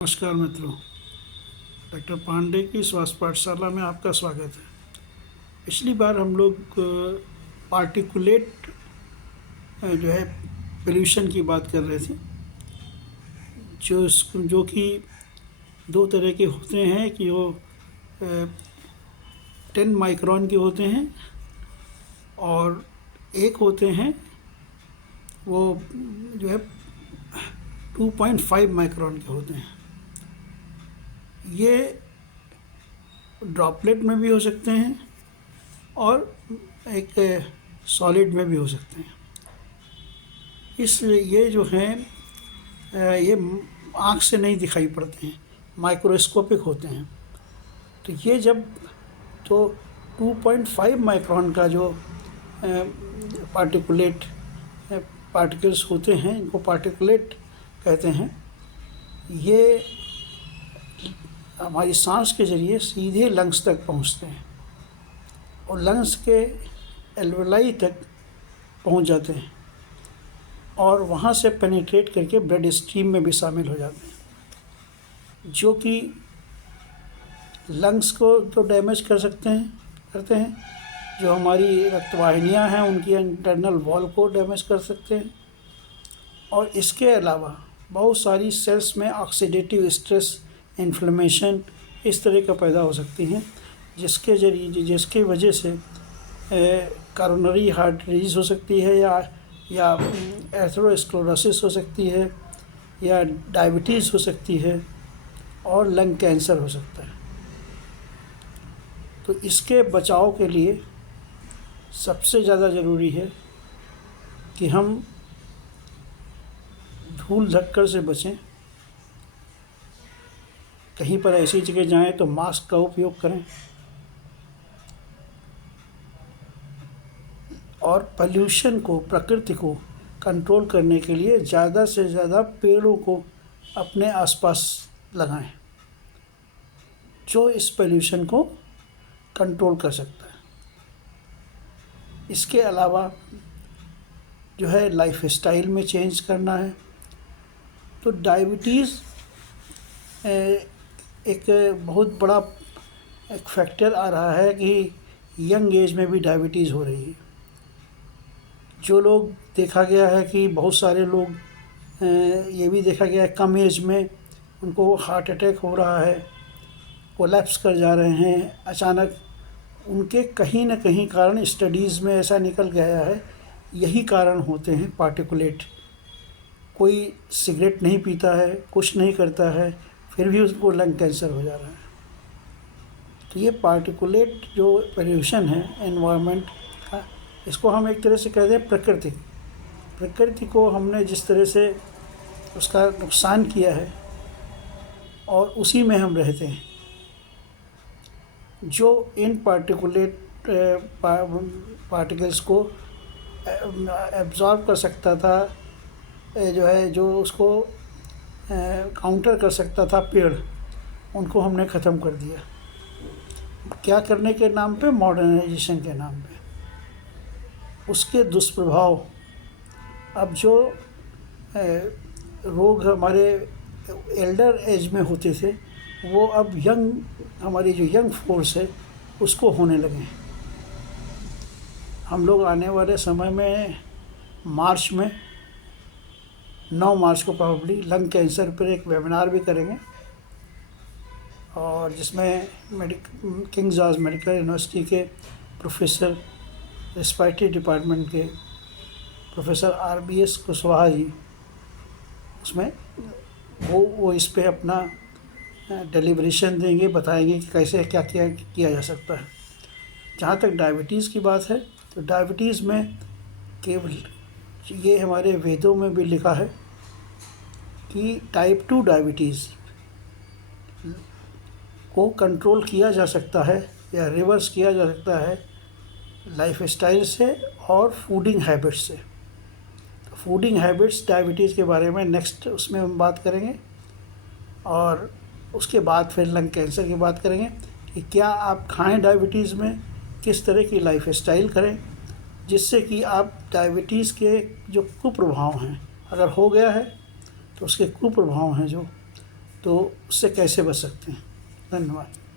नमस्कार मित्रों, डॉक्टर पांडे की स्वास्थ्य पाठशाला में आपका स्वागत है। पिछली बार हम लोग पार्टिकुलेट जो है पोल्यूशन की बात कर रहे थे, जो कि दो तरह के होते हैं कि वो 10 माइक्रोन के होते हैं और एक होते हैं वो जो है 2.5 माइक्रोन के होते हैं। ये ड्रॉपलेट में भी हो सकते हैं और एक सॉलिड में भी हो सकते हैं। ये जो हैं ये आँख से नहीं दिखाई पड़ते हैं, माइक्रोस्कोपिक होते हैं। तो ये जब 2.5 माइक्रोन का जो पार्टिकुलेट पार्टिकल्स होते हैं, इनको पार्टिकुलेट कहते हैं। ये हमारी सांस के ज़रिए सीधे लंग्स तक पहुंचते हैं और लंग्स के एल्वेलाई तक पहुंच जाते हैं और वहां से पेनिट्रेट करके ब्लड स्ट्रीम में भी शामिल हो जाते हैं, जो कि लंग्स को तो डैमेज करते हैं, जो हमारी रक्तवाहिनियां हैं उनकी इंटरनल वॉल को डैमेज कर सकते हैं। और इसके अलावा बहुत सारी सेल्स में ऑक्सीडेटिव स्ट्रेस, इन्फ्लेमेशन इस तरह का पैदा हो सकती हैं, जिसके वजह से कोरोनरी हार्ट डिजीज़ हो सकती है या एथेरोस्क्लेरोसिस हो सकती है या डायबिटीज़ हो सकती है और लंग कैंसर हो सकता है। तो इसके बचाव के लिए सबसे ज़्यादा ज़रूरी है कि हम धूल धक्कर से बचें। कहीं पर ऐसी जगह जाएं तो मास्क का उपयोग करें और पोल्यूशन को, प्रकृति को कंट्रोल करने के लिए ज़्यादा से ज़्यादा पेड़ों को अपने आसपास लगाएं, जो इस पोल्यूशन को कंट्रोल कर सकता है। इसके अलावा जो है लाइफ स्टाइल में चेंज करना है। तो डायबिटीज़ एक बहुत बड़ा एक फैक्टर आ रहा है कि यंग एज में भी डायबिटीज़ हो रही है। जो लोग देखा गया है कि बहुत सारे लोग ये भी देखा गया है कम एज में उनको हार्ट अटैक हो रहा है, कोलैप्स कर जा रहे हैं अचानक। उनके कहीं ना कहीं कारण स्टडीज़ में ऐसा निकल गया है, यही कारण होते हैं पार्टिकुलेट। कोई सिगरेट नहीं पीता है, कुछ नहीं करता है, फिर भी उसको लंग कैंसर हो जा रहा है। तो ये पार्टिकुलेट जो पोल्यूशन है एनवायरनमेंट का, इसको हम एक तरह से कहते हैं प्रकृति को हमने जिस तरह से उसका नुकसान किया है और उसी में हम रहते हैं। जो इन पार्टिकुलेट पार्टिकल्स को एब्जॉर्ब कर सकता था, जो उसको काउंटर कर सकता था पेड़, उनको हमने ख़त्म कर दिया। क्या करने के नाम पे? मॉडर्नाइजेशन के नाम पे। उसके दुष्प्रभाव, अब जो रोग हमारे एल्डर एज में होते थे वो अब हमारी जो यंग फोर्स है उसको होने लगे। हम लोग आने वाले समय में मार्च में 9 मार्च को प्रॉब्ली लंग कैंसर पर एक वेबिनार भी करेंगे, और जिसमें किंग जॉर्ज मेडिकल यूनिवर्सिटी के प्रोफेसर, रेस्पिरेटरी डिपार्टमेंट के प्रोफेसर RBS कुशवाहा जी, उसमें वो इस पे अपना डेलिब्रेशन देंगे, बताएंगे कि कैसे क्या किया जा सकता है। जहाँ तक डायबिटीज़ की बात है, तो डायबिटीज़ में केवल ये हमारे वेदों में भी लिखा है कि टाइप 2 डायबिटीज़ को कंट्रोल किया जा सकता है या रिवर्स किया जा सकता है लाइफ स्टाइल से और फूडिंग हैबिट्स से। तो फूडिंग हैबिट्स डायबिटीज़ के बारे में नेक्स्ट उसमें हम बात करेंगे, और उसके बाद फिर लंग कैंसर की बात करेंगे कि क्या आप खाएं डायबिटीज़ में, किस तरह की लाइफ स्टाइल करें जिससे कि आप डायबिटीज़ के जो कुप्रभाव हैं, अगर हो गया है तो उसके कुप्रभाव हैं जो तो उससे कैसे बच सकते हैं। धन्यवाद।